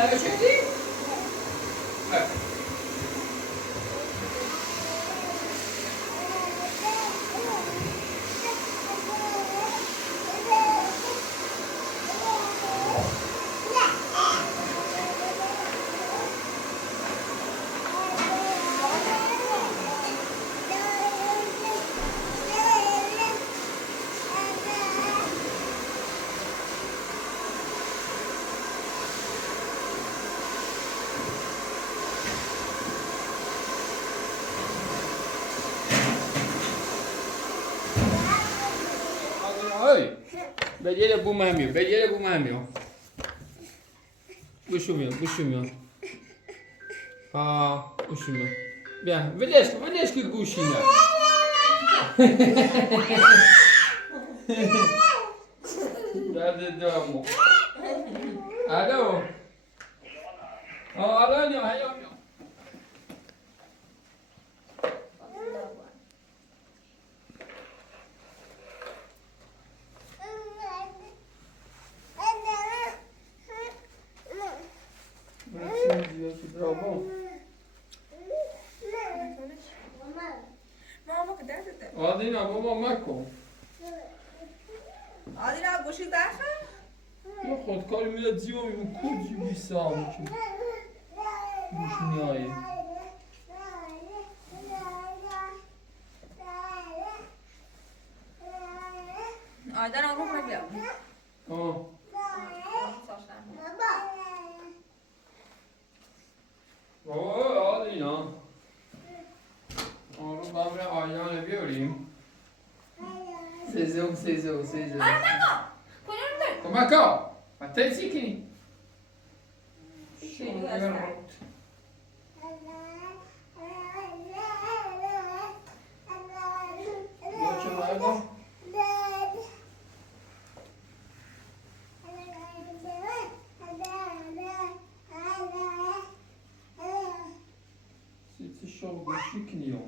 همه شکلی؟ Beleza, Bumamio, beleza, Bumamio. Puxa o meu. Ah, puxa o meu. Bem, vedeți que gușină. Da, mă. Alo? Alo, hai, eu. Adina, baba مکن. آدینا گوشی داخل؟ ما خودکاری میاد زیبا میمون کجی بیسام که گوشی نیایی آدینا رو رو بیا بابا آدینا آن رو بابر آیانه بیاریم سیزو Mako, ma te zikini? Sizi şov şikniyor.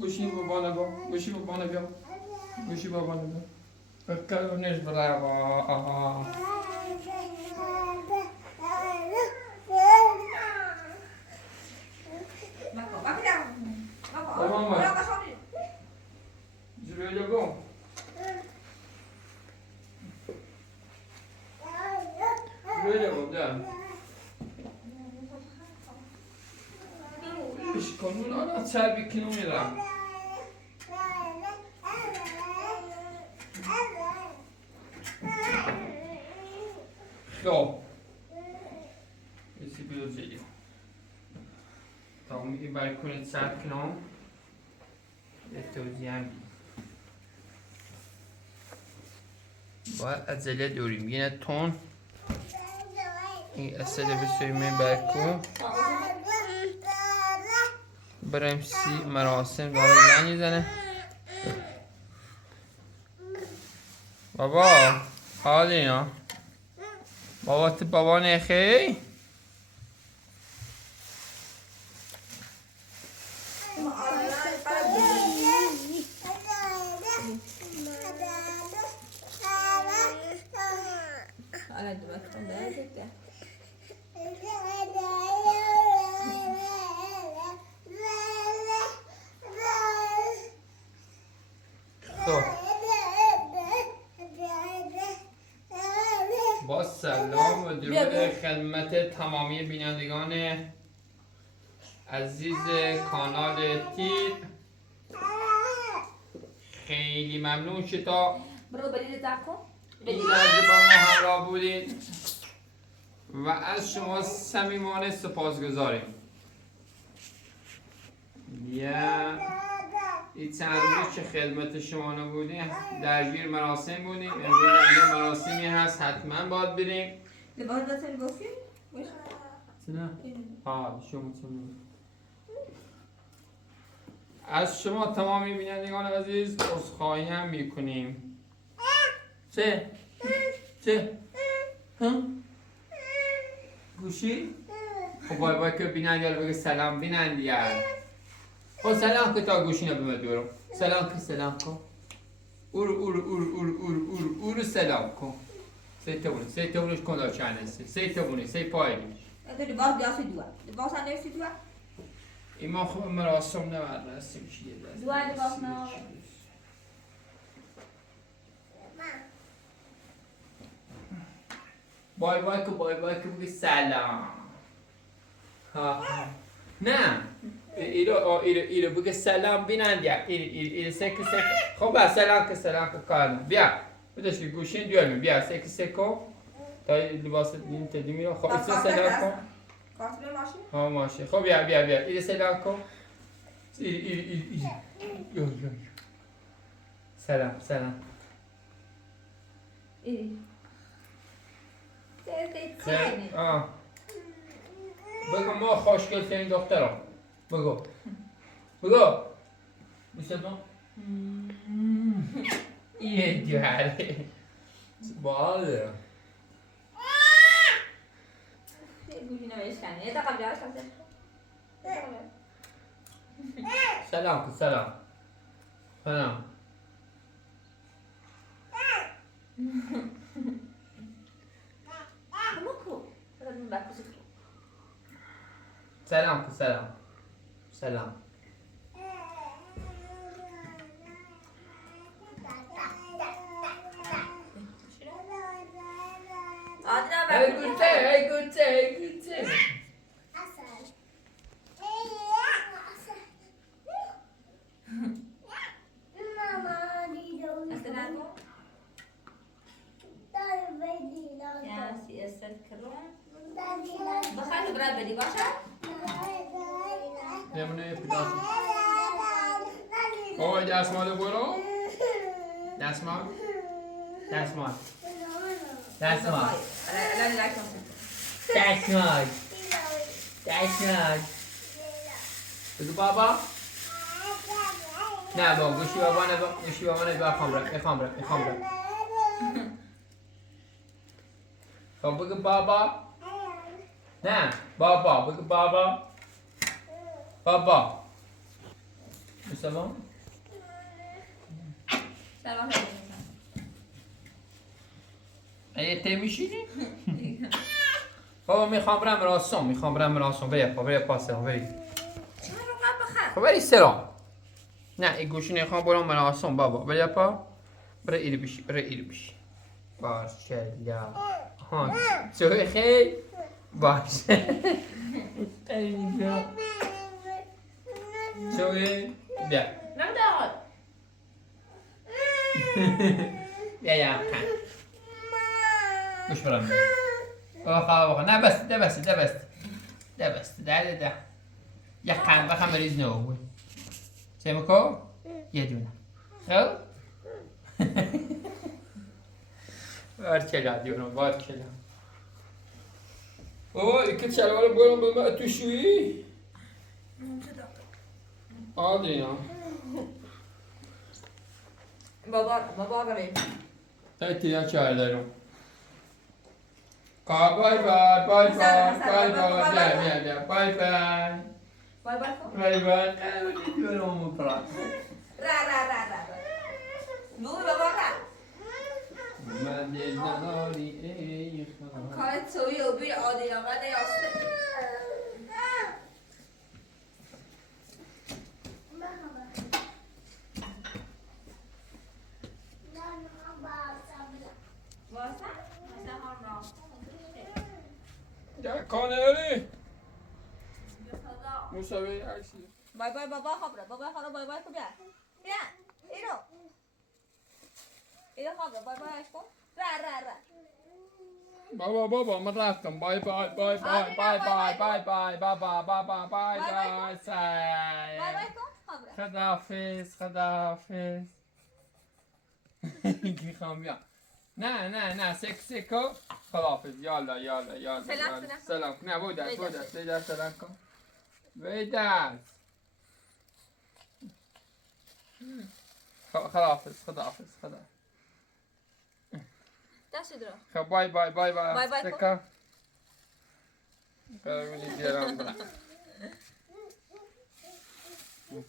Guşine babana go. Guşi babana go. Kalornes bravo. Tamam mı? Zürüyle go. Zürüyle go da. Konun ana çarpı kilometre. Go. Esi bioloji. Tamam bir balkona çarpınom. توضیحم باید عجله داریم یه تون این اصله بسویم برکو بریم سی مراسم داره زنگ زنه بابا حال اینا بابا نخی با سلام و درود خدمت تمامی بینندگان عزیز کانال تیر خیلی ممنون که تا این لحظه با ما همراه بودید و از شما صمیمانه سپاسگزاریم. این چند روزی که خدمت شما نبودیم درگیر مراسم بودیم. امروز یه مراسمی هست حتما باید بریم. لباس بسیاری گفتیم؟ نه؟ شما از شما تمامی بینندگان عزیز عذرخواهی هم میکنیم. چه؟ گوشی؟ خب باید که بینندگان بگه سلام بینندگان. خب سلام که تا گوشی نبیمه دورم. سلام کن سلام کن اورو سلام کن sei tavunos quando ho chance sei tavunos sei poi تو لباس بیاسی دوا لباس هم نمیسی دوا ایمان خب مراسم نبرد رستیم چیه دست دوا لباس نه بای بای که بگی سلام ها نه ایرو بگی سلام بیننده ایرو سکه خب بس سلام که کارم بیا بدش گوشین دیارم بیا سکه تا لباس این تدی میرم خب ایسا سلام کن کارت به ماشین ها ماشین خب بیا ایرو سلام کن سلام ای خیلی بگو ما خوشگل ترین دخترم بگو میشه یه دیاره باله گوشی نمیشکنی یه دقیقه بیارش سلام مکو برم بکوسی تو سلام آدنا گوته سیاسی استد کرون بخاطر برات بدی باشه نمونه پیداست اوه دستمال برو دستمال الان لایک دستمال بگو بابا نه بابا گوشی بابا نه میخوام برم خب بگو بابا نه بابا بگو بابا سلام ته میشینی؟ بابا میخوام برم راسم بریم پاسم بریم خب بری سلام نه این گوشی نخوام برم راسم بابا بریم پا برای ایری بشی باشه ها چه خیلی باشه چوی بیا نمیداد بیا گوش برم بابا نه بس ده یک خم بریز نو چه میکو؟ یه دونه خب؟ بارکلا دیونم بابا که شلوار برم به من تو شویی؟ آدرینا بابا بریم تایتینا چهار دارم بای دیونم پرات را نور بابا من دلداری ای خدا کارت سوی و بوی عادی آمده یاسته یا کانری مساوی عکسی بای بابا خبره بابا خانم بای کو بیا اینو خبره بای کن را بابا من رفتم بای بای کن خبره خداحافظ کی خام بیا نه سکو خداحافظ یالا سلام نه بود سلام کن ویدت خداحافظ دست درو خب بای بای سکا قرار دیرم برم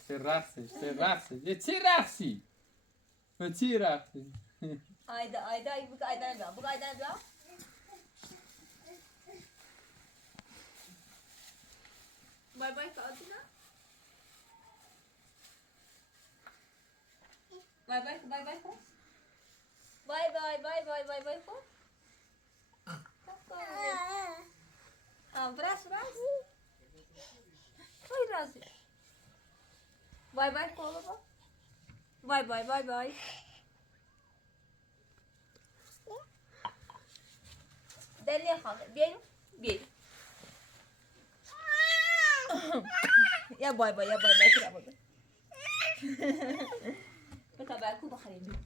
چه رقصی چه رقصی و چی رقصی Ayda bu aydan bia. Bu aydan bia. Bay bay ka adına. Bay bay ko. Bay ko. Bırak. Koy biraz. Bay ko oğlum. Bay. Deli kaldı. Bir. Ya bay kira baba. Beta belki bakayım.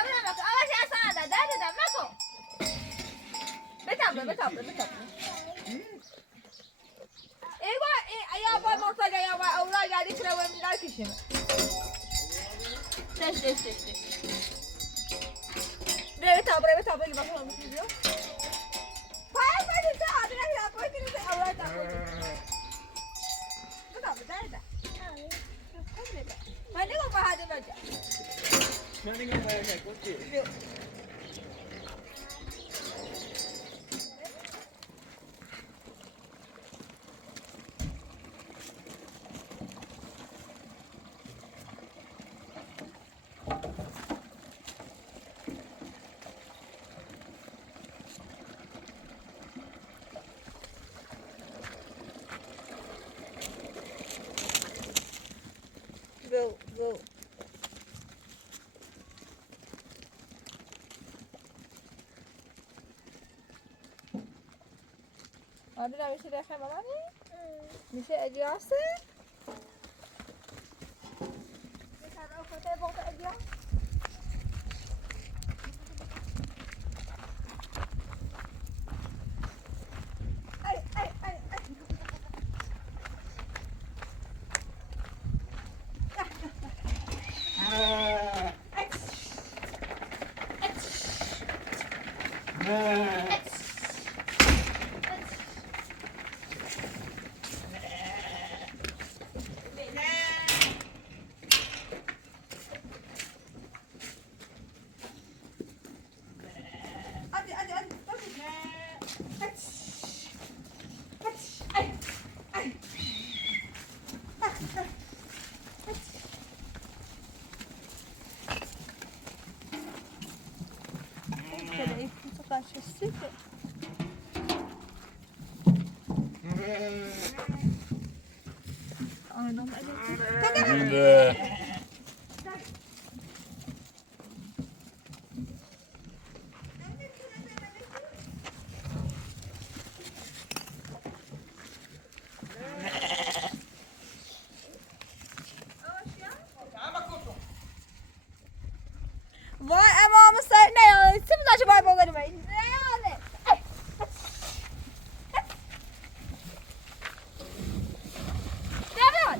Abla bak, ama şey sana da derdi de bak o. Beta abla. Ya bay montaja ya bay avla geldi kira verdiler kişimi. Teş. Beta abla gibi bakalım bir video. Paylaşın da adına ya koydunuz avla da. Beta abla derdi. Hadi ko hadi baca. Nanti nggak kayak kucing. Go. Adına bir şey yapamam hani? Bir şey ediyorsa? Bir tane o fotoğrafı bota ediyor. Ay. Hadi. Ay. Şöyle ipini tutan şişsin ki. Aynen. Vay emamı sen ne ya? Şimdi acaba babalarım ben. Ne yani?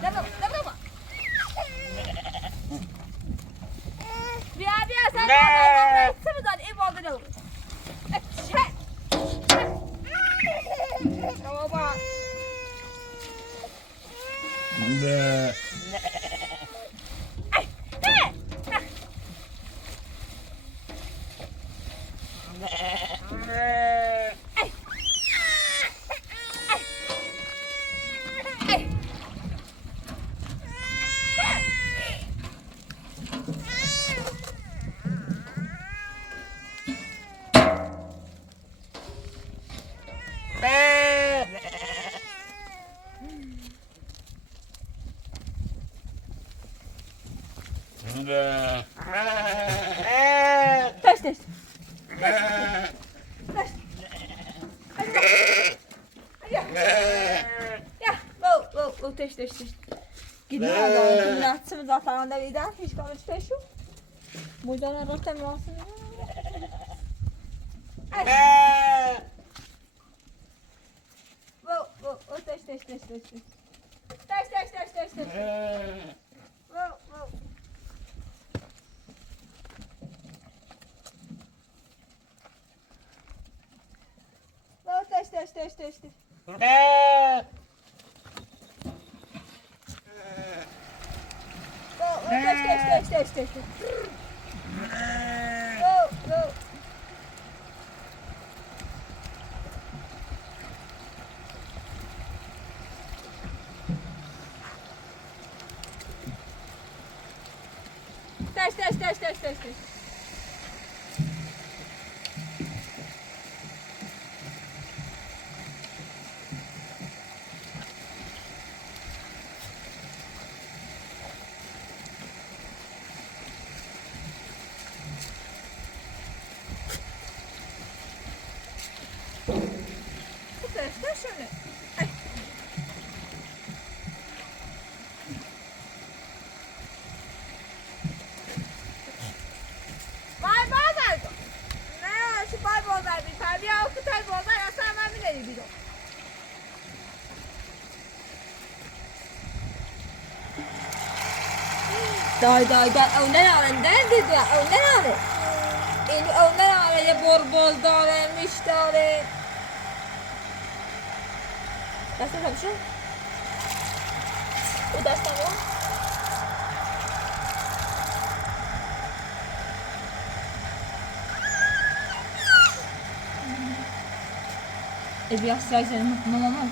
Devam. Biya sen ne yapıyorsun? Şimdi zaten ev babalarım. Tamam bak. Taş. Ya, go, taş. Gidiyor da, şimdi açsın zaten da bir daha hiç kalmış taşı. Bu cana rotem olsun. Go, taş. Taş. Go. تش go. تش شنو بای بازار نه شو بای بازار بی بیا او کتای بازار اصلا من میدونی بیرون دای او نرارن دو او نراره این او نراره یه بربل داره میش داره دستم هم شو او دستم رو بیا سایز ماما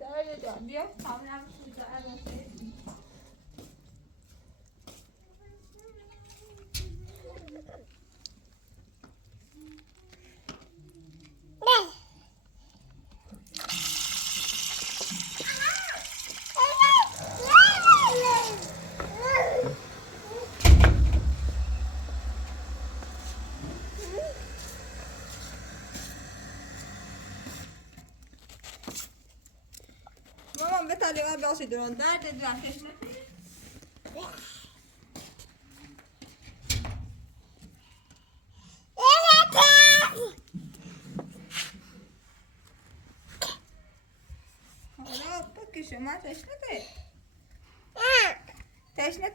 دای بیا کاملا مامان بتالی من باشه درون درد درد تشنه حالا بکی شما تشنه تشنه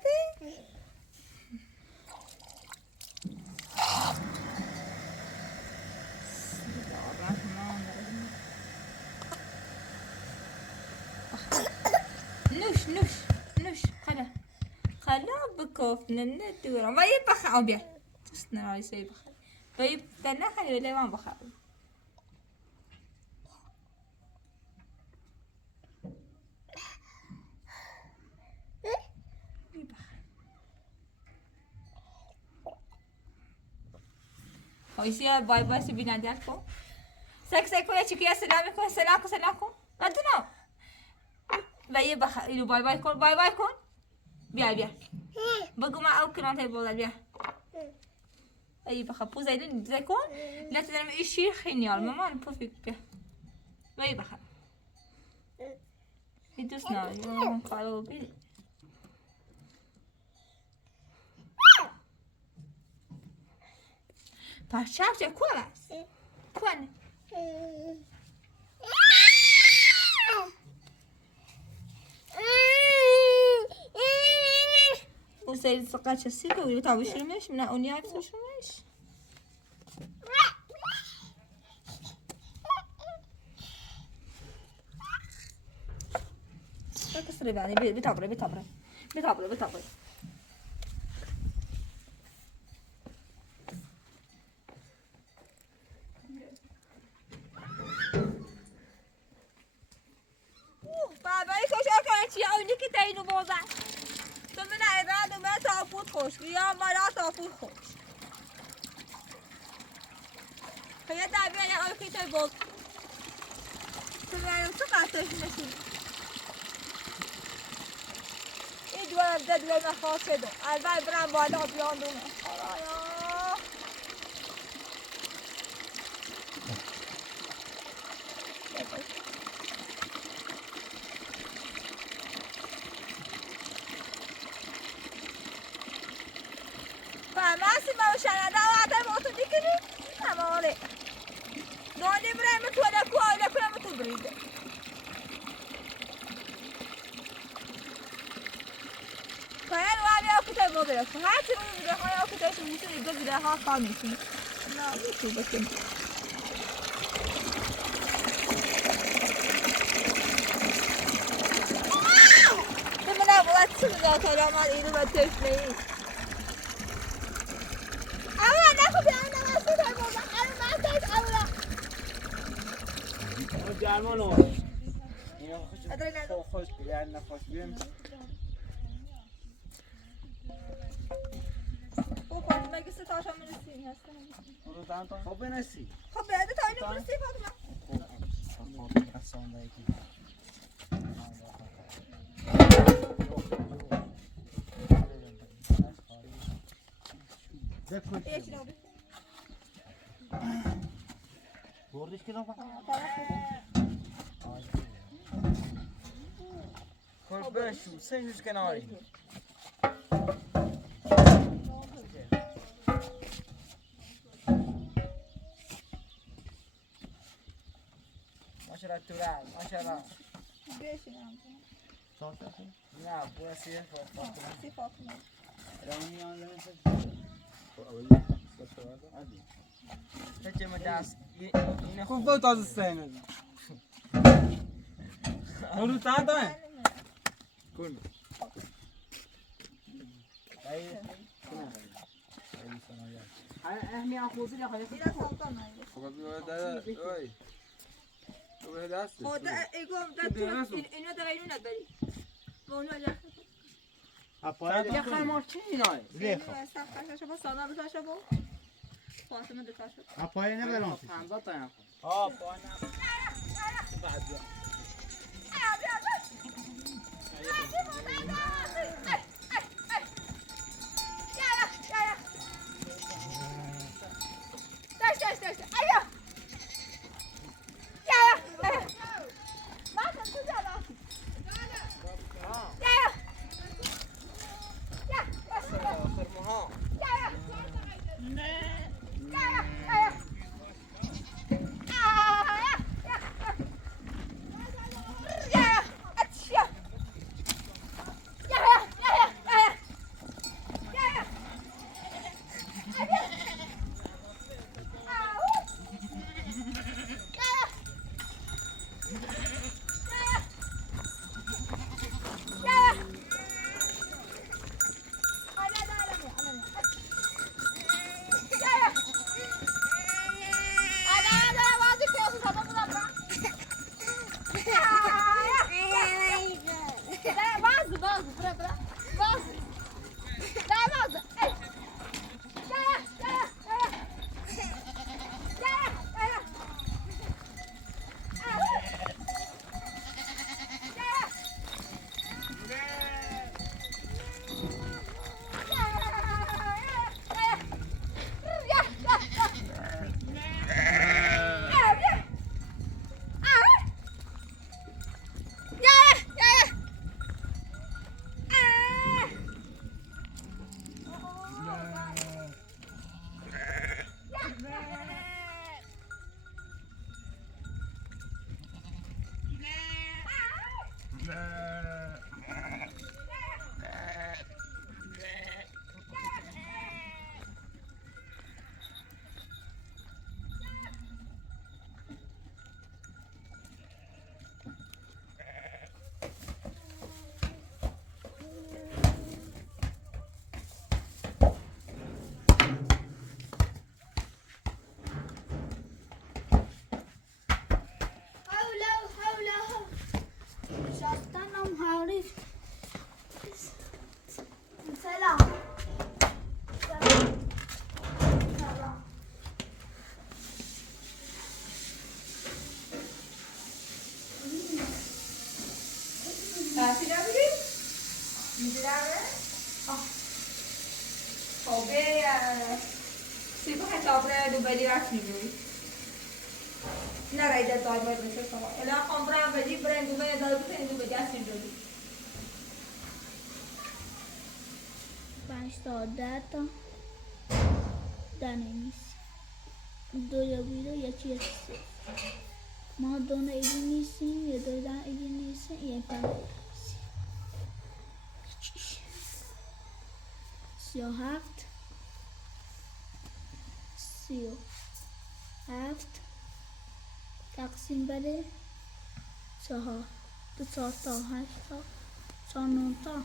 نوش خلا بکوف ندورم و یه بخ بیا تست نرایی سوی بخ طيب استنى خلي ليوان بخاف باي باي سبينا دالكم سك سك ويا شكيا سلامكم سلامكم قدنا باي بخ يلو باي باي كون بيا بقوا ما او كنا تاي بولا بيا اي بخ بو زيدن زيكون لا تدرم ايش شي خينيال ماما نبوفيك بيا باي بخ يدوسنا يوم قالوا بي Paşam sen kuamaz. Kuan. وسيد سقاش السيكو ويتعب الشرمش من أونيات الشرمش. لا تسرب يعني بتعبري. که اینو بازن تو من ایران و من تافوت خوش یا مرا تافوت خوش خیلی دبیه یه آلکی توی باز تو من تو قطعش نشون این دوارم دوی نخواسته دو اول برم بالا بیان دونه خدایا ما شنده و عدم موتو دیگری نماله نانی برای تو لکو آیله کنم تو بریده باید ولی آکوتای ما برسون هر چی رو ویده های آکوتایش میتون ایگه ویده ها کار میتونی نه میتون بکن تو منه باید چی بگه تا رامال اینو باید تشنهی جرمانو اینا خوش بیان نخوش بیم خب مگه سه تاشا میرسیم هستن خب بنسی خب بعد تا اینو برسی فاطمه خب حسان دایکی بردش که نفر خب بشو سنجش کناری ماشاءالله تورا ماشاءالله بشینم نه بوسیه فاطمه رانی آن لنس تجمع دست این خوب تازه سینه اونو تا تا کن ای اهمی آخوزی لا خیلی اینا سلطان خب بیاد اوی تو دست خود ایگم داد اینو داره اینو نداری اونو اجازه یه خرماچی اینای اینو صفحه شما سانا بتاشه با فاطمه دتاشه اپای نبرم 50 تا ها پای نه بعد سینا میگی؟ میگیرمه؟ خب سیبو حساب رو بدی وقت میگوی نه رایده دار باید بشه شما الان خواهم برم بدی برم دوباره دار بکنی دو بدی اصلی جدی 5 تا 10 تا نمیسی 2 یا بیرو یکی یا 3 ما 2 ایدی نیستیم یا 2 ایدی نیستیم یک تا نمیسی 37 37 تقسیم بر 4 2 4 تا 8 تا 4 9 تا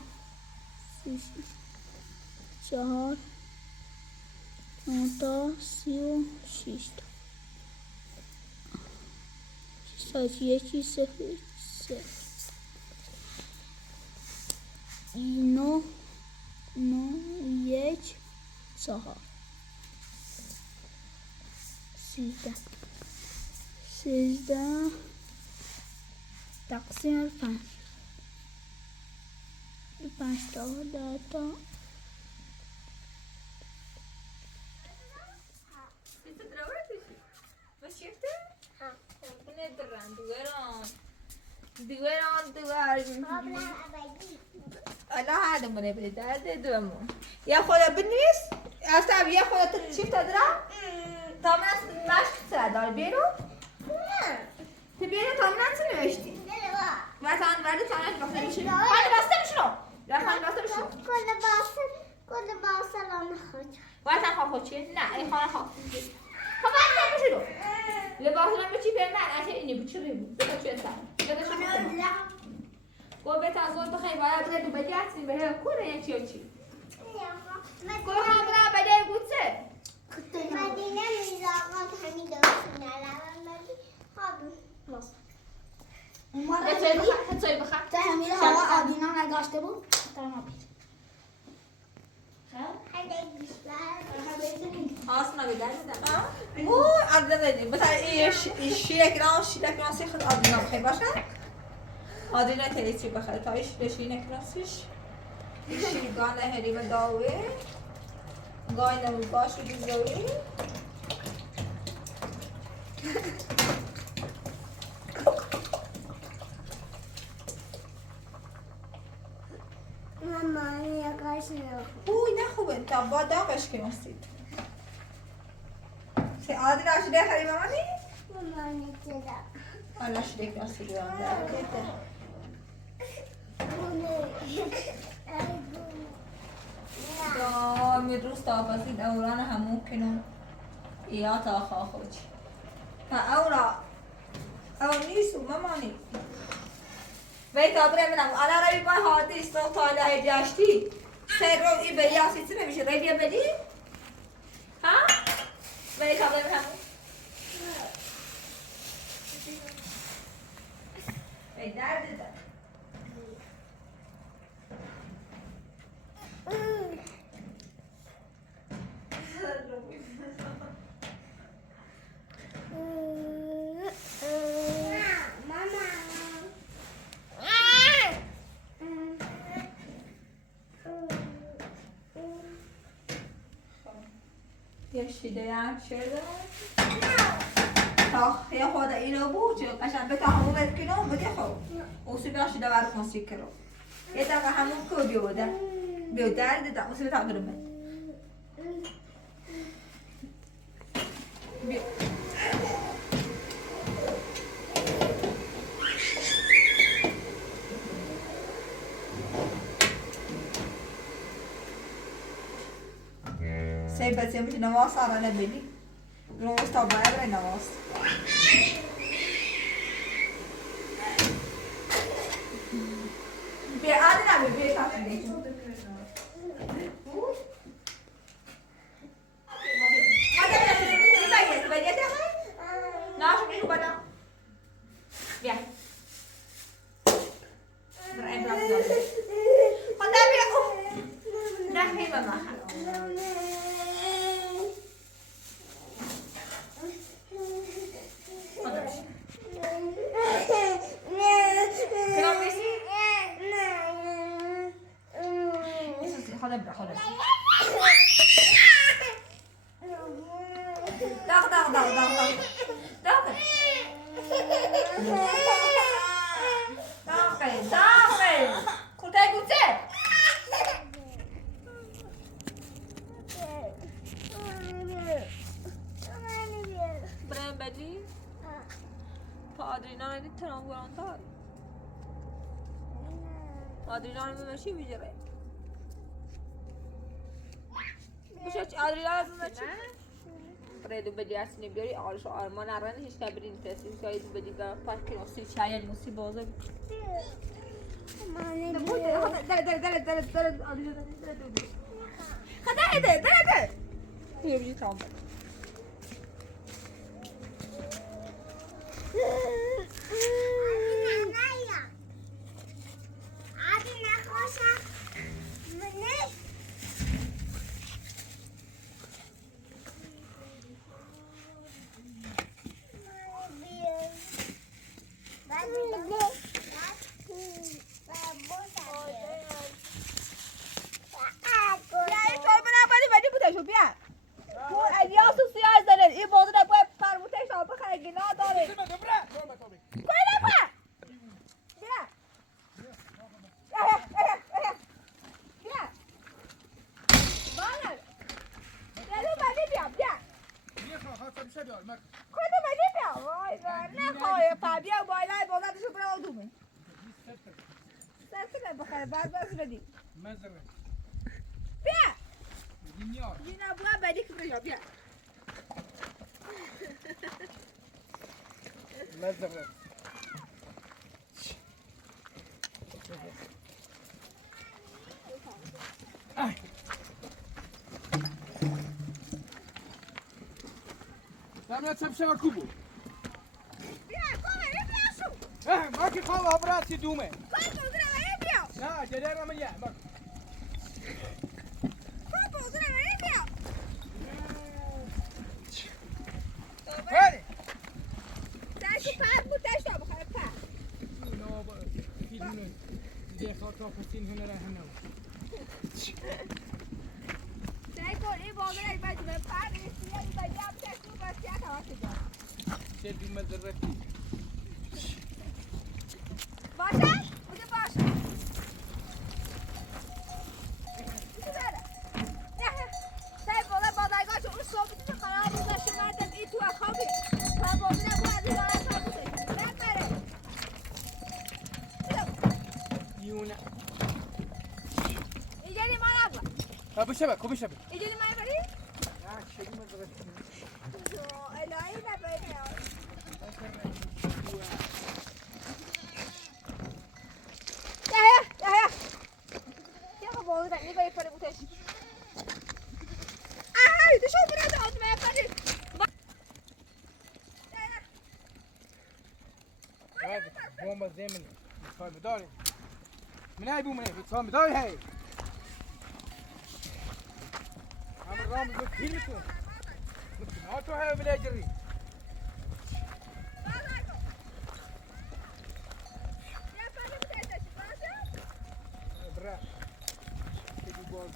4 9 تا 36 تا 6 تا یکی 0 9 1 4 13 تقسیم 5 5 تا 10 تا الان هذا مني بدي دومو يا خويا بالنيس أستعب يا خويا شفت أدرا طبعا ماش سادة بيرو تبيني طبعا سمعتي مثلا بعد طبعا بس شنو هذا بس شنو لا هذا بس شنو كل باصل أنا خرج وقتا خواهد نه این خانه خواهد خب بعد نمیشه رو لباس رو بچی به من اشه اینی بچی رو بچی چه سر بچی رو گو به تازه بخوای باید بده دو بدی هستیم به کوره یک چی و چی گو هم برا بده گوته مدینه میزاقات همین درست نلوان بدی خب چطوری بخواه تا همین هوا آدینا نگاشته بود تا ما بید آسنا بیدر میدم او عدد بدیم مثلا این شیرک رانسی خود آدینا بخوای باشه آدینا تلیسی بخواه تا این شیرک رانسیش شیرگانه هری و داوه گای نمو باش و بیزوی ماما یکاش نخور اوی نه خوبه تا با داغش که مستید سه آدینا شیرک خری مامانی؟ ماما نکده حالا شیرک رانسی بیان داره دا میروز تا آفازی دوران همون کنون یا تا خواهد تا اورا او نیستو مامانی وی تا بره منم آلا روی با حادی سو تا لحه جاشتی سه رو ای بری آسیسی نمیشه روی بیا بدی؟ ها؟ وی تا بره منم وی درد دار یه شیده هم شده تا یه خود اینو بود چه قشن به تا همون بکنم بودی خب اوسی بیا شیده برای کنسی کرو یه دقیقه همون که بیو درد دا اوسی به تا برمه بیو سه بچه میشه نواز آره نبینی نواز تا باید بره نواز بیا آده نبی بیا تافت دیگه بیا خدا بیا نه هی ماما خدا بره خدا داغ داغ داغ داغ داغ داغ داغ داغ کوتاه گوته برم بدی پادرینا ندید تنام گرانتار پادرینا رو ببشی بیجره بشه آدرینا رو ببشی برای بدی اصلی بیاری آرش آرمان آرمان هیچ کبرین تسی شاید بدی که پاکی نوسی شاید نوسی بازه خدا ده یه بیجی تمام Damla çapşava kubu. ما کی خواه براستی دومه نه جدر ما یه بak هادي تاشو پاک بود تاشو بخواه پاک نو فیلم دیگه خاطر پسین هنر هنر سعی کن این باقر ای باید به پاک نیستی یا باید هم تشو بستی ها تواسه جا چه دومه ذرتی باشه؟ بگه باشه بگه بره سعی باقر بازرگاه چون اون صبح تو قرار بودشی مردم این تو خوابی و باقر باید دارن تا بوده نه بره یونه اینجایی ما نبود ابو شبک ابو شبک اینجایی ما بری؟ نه چه دومه ذرتی الهی نبینه یا باقر دنی باید پره بودش آهای تو شو برد آدمه پره هذا بومba زمن صار مداري من هاي بومه صار مداري هاي عامل رامز كلمته ما تو هاي بلا جري برا تجي بوز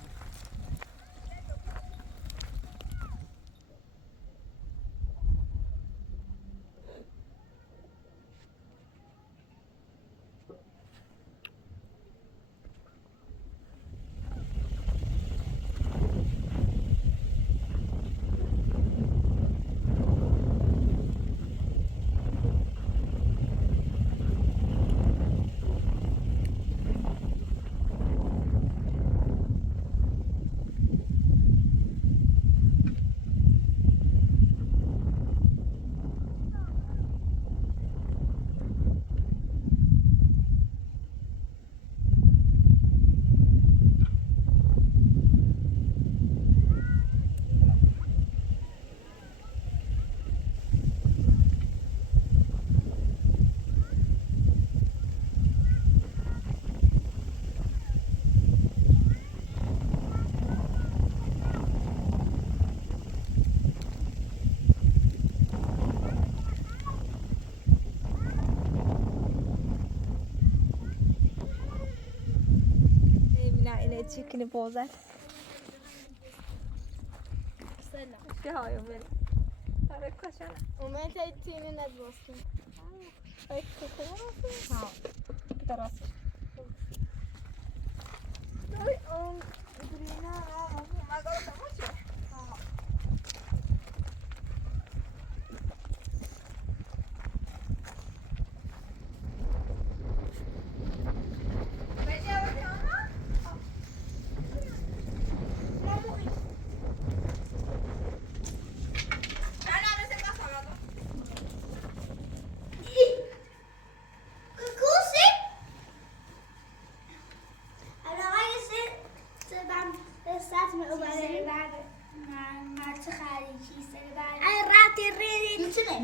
چیکنی بوزن چه هایم بری آره کشانه اومد تینه ندوستم ای کوکو ها درست ای اون گرینا مگه تماشا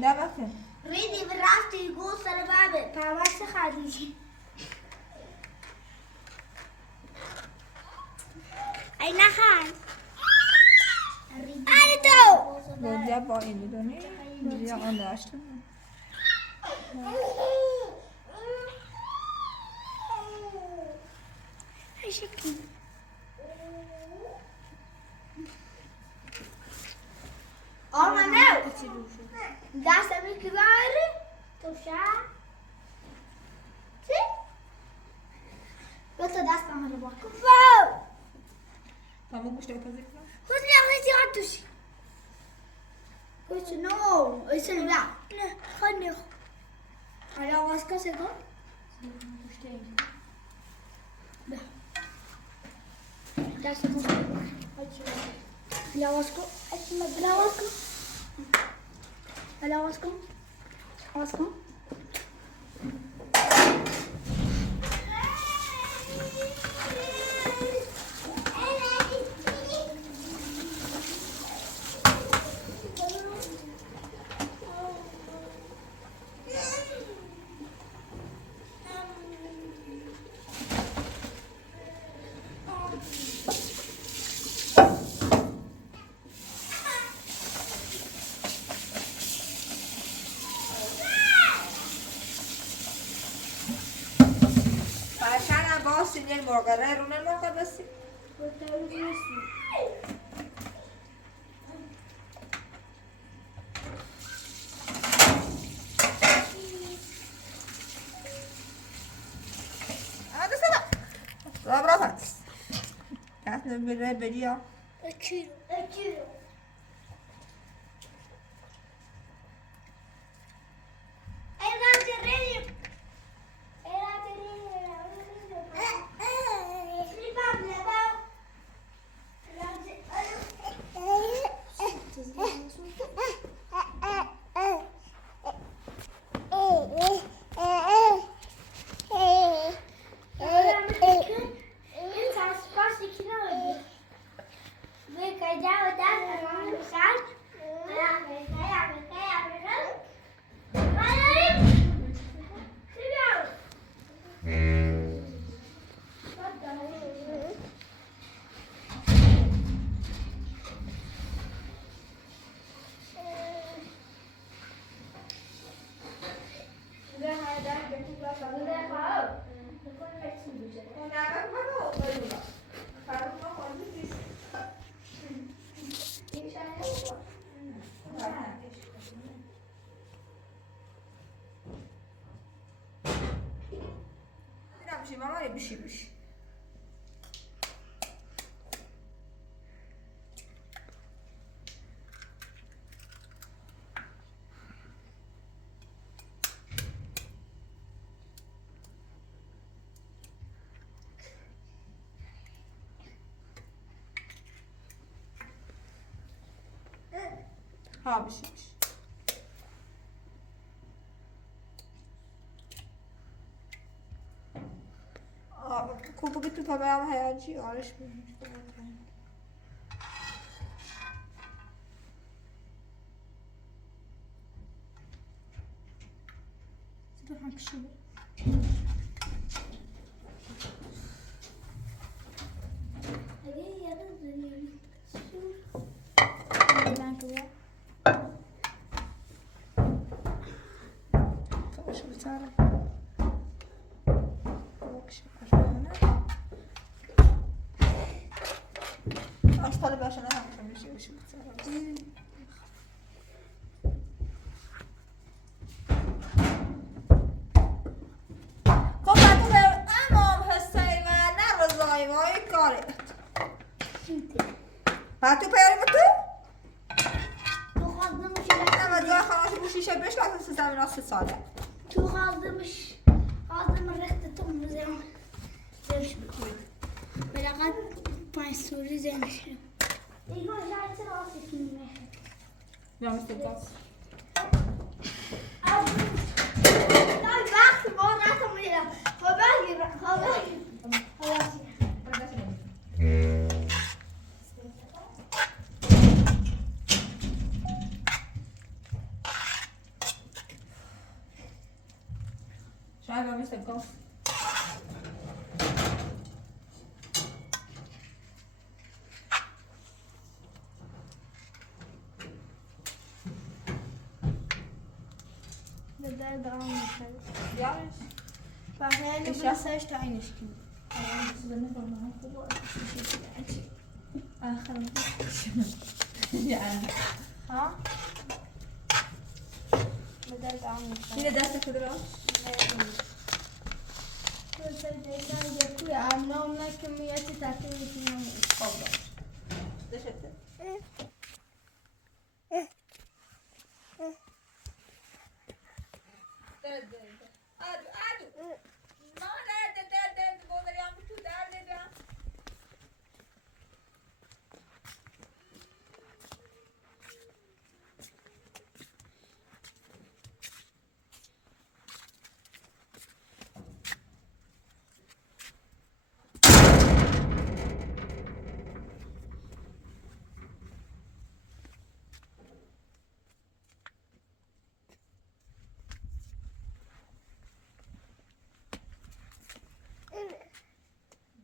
نه بکن ریدی و رفتی گو سر بابه پرواز خریدی ای نخند آره تو لوجا با این میدونی لوجا آن داشتم شکلی آما نه دستم که باره تو شد چی؟ دو تا دستم رو با کفاو تمام گوشت بپزی کنم خود نیاختی چقدر توشی گوشت نو ایسا نبلا نه خود نیاخ حالا آواز کسی کن دست کن آواز کن آواز کن آواز کن آواز کن سینه مرغره رونه مرغ بسی هذا سبع رابع بس كانت من بريا اكيلو ماما بشی بشی ها بشی بشی کوپو که تو پا هم هیچی آرش بگیم تو هم کشیده خواهش بتاره خواهش بتاره بشو خب بعد امام حسین و نه رضایی وای کاره بعد تو پیاری تو؟ تو خواستمش نه و جای خانهاش بوشیشه بشکن سه زمین ها 3 ساله تو خواستمش رخت تو مزرم زرش بکنم بلقد 5 سوری زنش ایگان جایت راستی کنیم بیا مثل باز دای وقت با رفتم میرم خبر شاید بیا مثل باز بدر دارم میخواد بیارش فهمیدم برسش تا اینش کنیم ها بدر دارم میخواد اینه دست خود را توی امنام نه کمیتی تاکیم میتونم خب دشته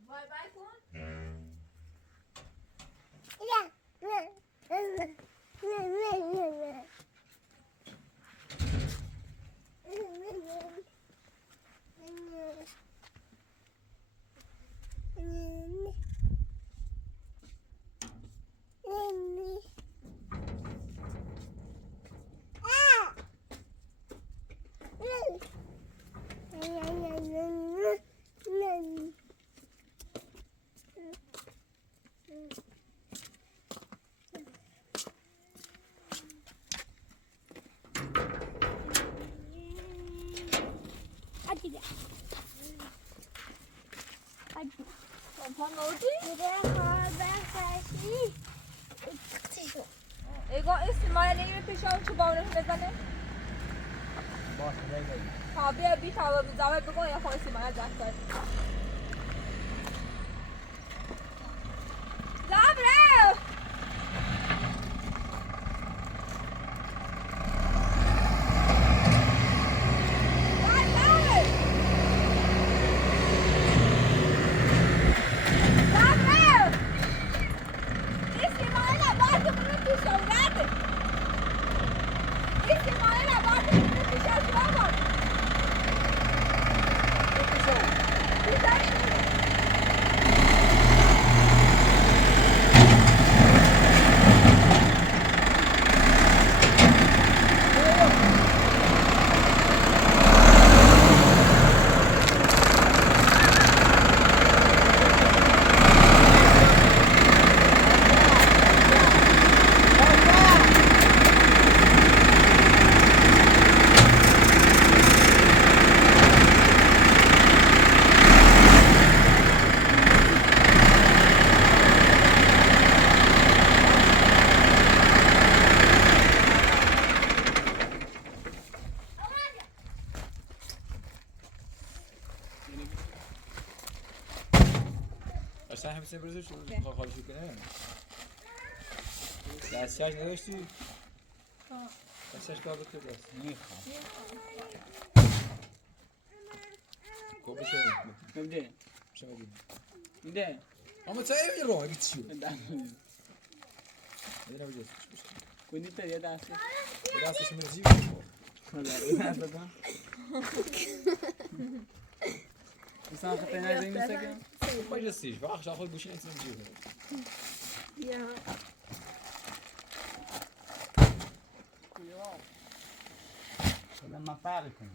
بای بای کن ایگو اسماعیل این پیشم چه باورش بزنه باشه دیگه ها بیا بی خبر زاویه بگو یا خود اسماعیل دست دار زابره اصلا همه برزش خالی شو کنه دستیاش نداشتی؟ دستیاش کار بکر دست میخوام کوبه شده نمیده شما دید میده اما چه ایمی رو اگه چیو میده نمیده کنی تا یه دستش میرسی دست بکن مثلا خطه نزدیم نسکم باید جستیش باید خود گوشی نکسیم جیبه لما فرق کنه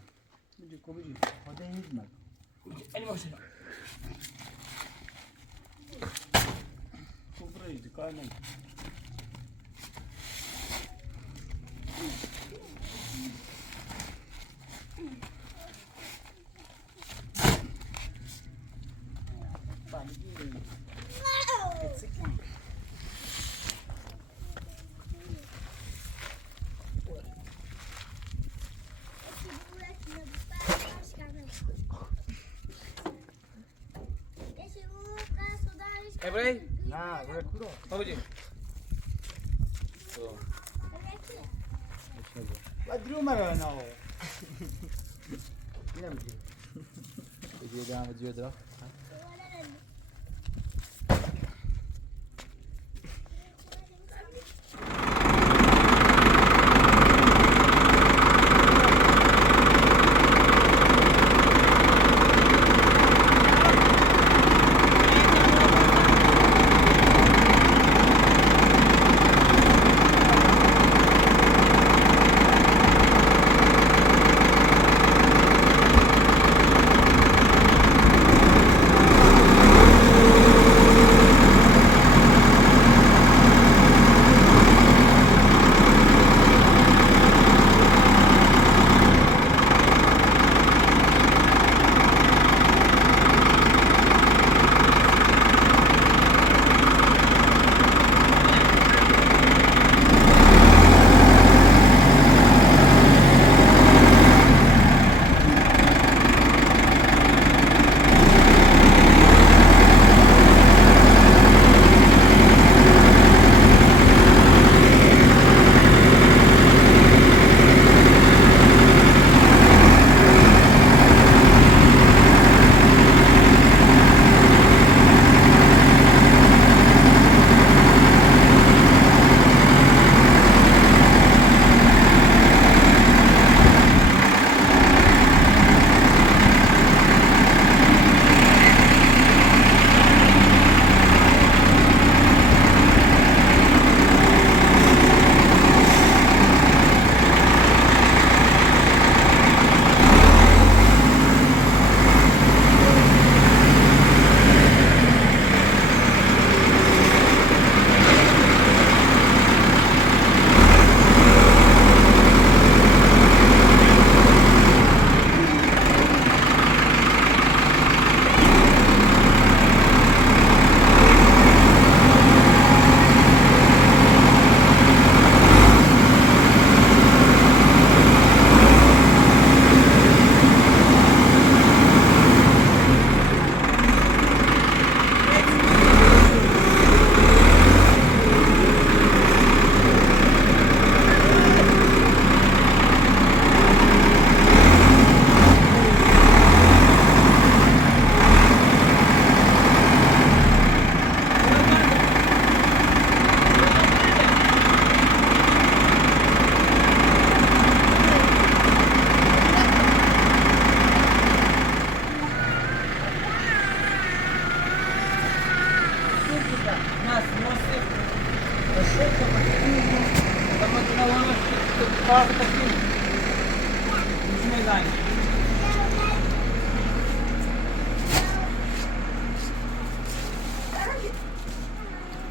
بجی کو بجی خدا هیچ مد علی باشه خوب رید کار نمی ابراهیم نه برای کورو خب بجی و درو مرا نه نمیگی بجی دام بجی درا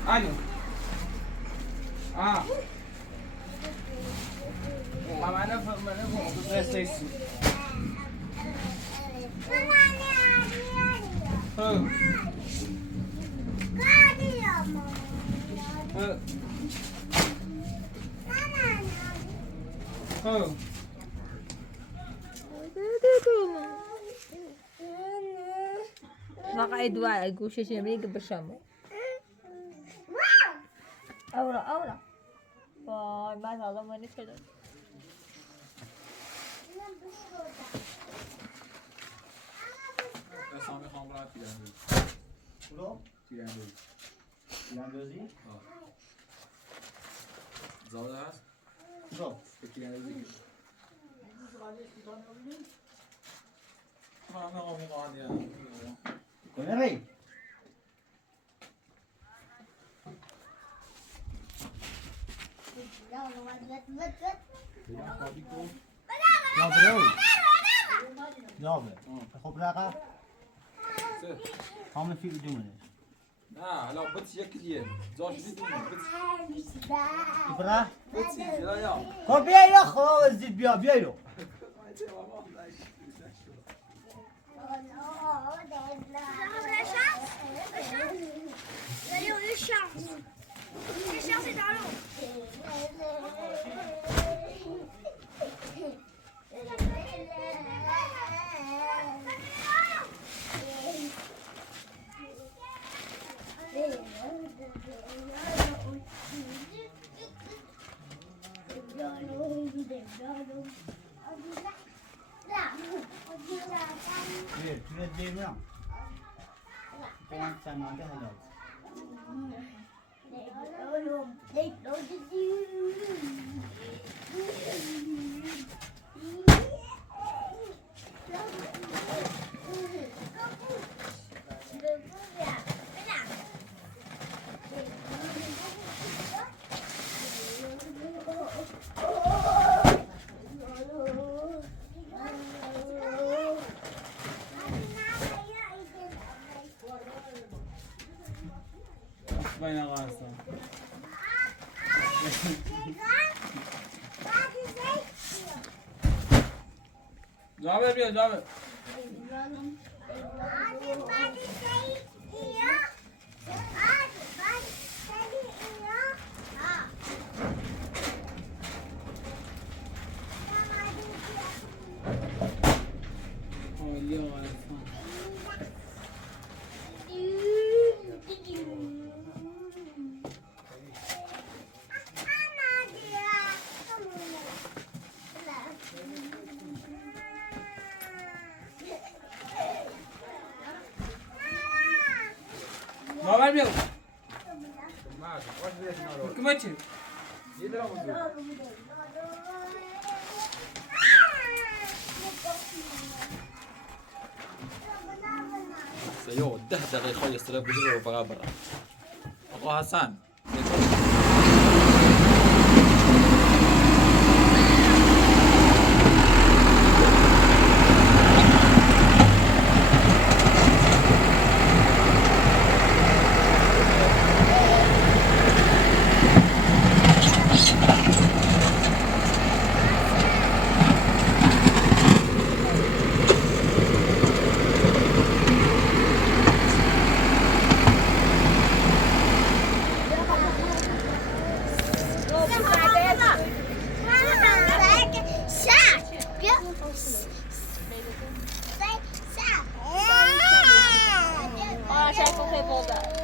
Alho. Ah. Mana vou prestar isso. Oh. Oh. واقعا دعاء گوشش نمیگه بشم اورا وای من حالا منی شده Pessoal, me comprar tirando. کورو Tirando. تیراندازی Zalda هست؟ کورو تیراندازی. همه آموزان یا. کنه ری خوابی کن. يا بريوي جابر خب راقة هم في قدومنا لا بس يكليه زوج بدون بس إبراه بس لا يا خب بيا يا خو زيد بيا بيا له Une chance. Une chance est dans l'eau. Bir tüne değil mi? Sen nerede helal? بين غارسة جابر بيا جابر اليوم غارسة جابر بيا كمتي سيو دهدغ يا خويا استلف بجري وبغى برا اخو حسن شايفه في بوضع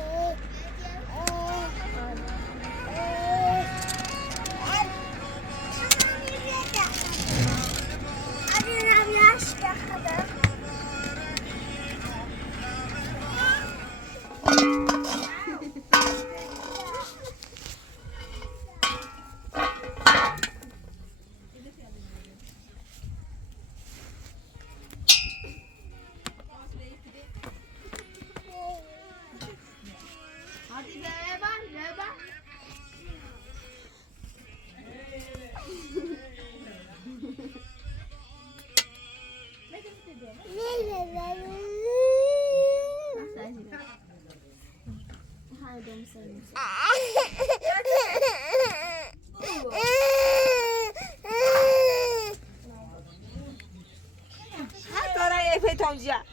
حتى في تونجيا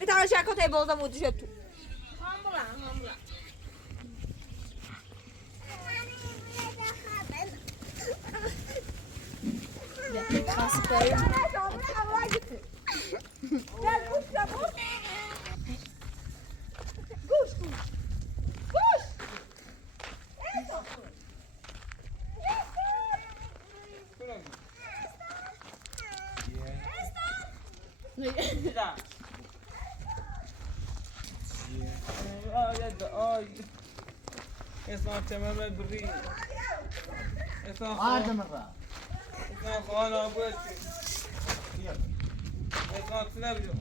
بتاع شاكو تي بوزا مودي شتو اسمع تمام البري اسمع هذا مرة اسمع خوانا ابوتي اسمع تنبيو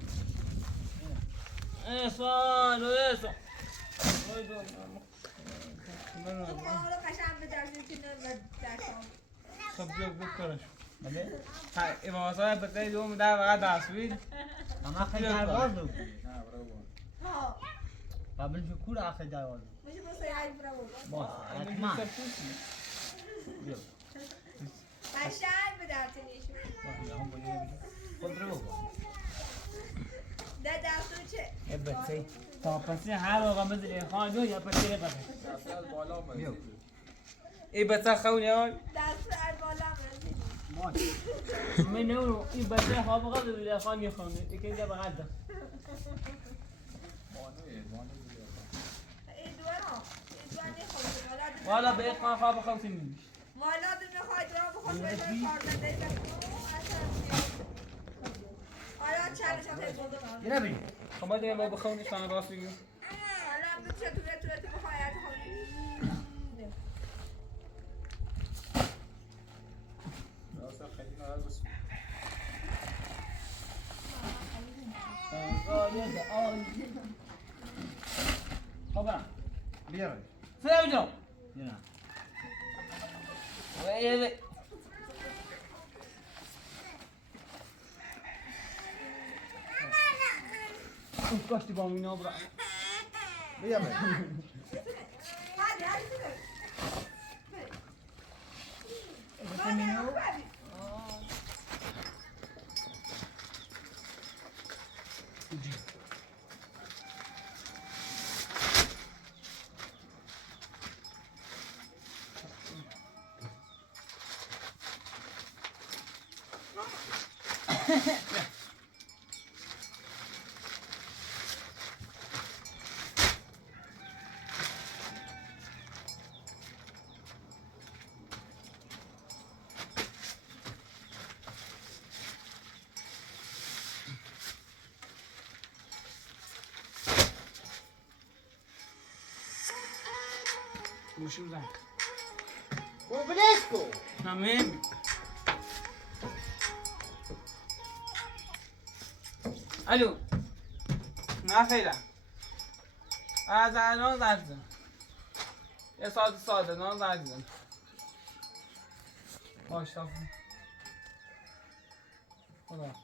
اسمع اسمع خبيك بكرة بله ای واسه بده دوم در وقت دستوید اما خیلی دروازه نه برو ها قبل شکور آخر دروازه میشه بس یه برو باز حتما قشنگ به درتنیشون هم بوده خود رو بگو ده دستون چه بچه تا پسی هر موقع بزنی خانجو یا پسی رو بده بیو ای بچه خونی های دست ار بالا مرسی ماش من نورو این بچه خواب قبل بده خان میخونه دیگه اینجا بغل ده این دوارا این دوار نخواه والا به خان خواب خمسی میمیش والا دو میخوای دوار بخواد به دوار کار دنده حالا چندش هم تیز بولده من یه نبینی خب باید دیگه ما بخونی شان راست بگیم حالا هم بچه تو بخوای حیات خونی خب برم بیار سلام جان یه نه وای اون کاشتی با مینا برا بیار هادی هادی سنه گوشیم زن بلشکو همین الو نه خیلی از الان زنگ بزن یه ساعت ساعته نه زنگ بزن باش تا خدا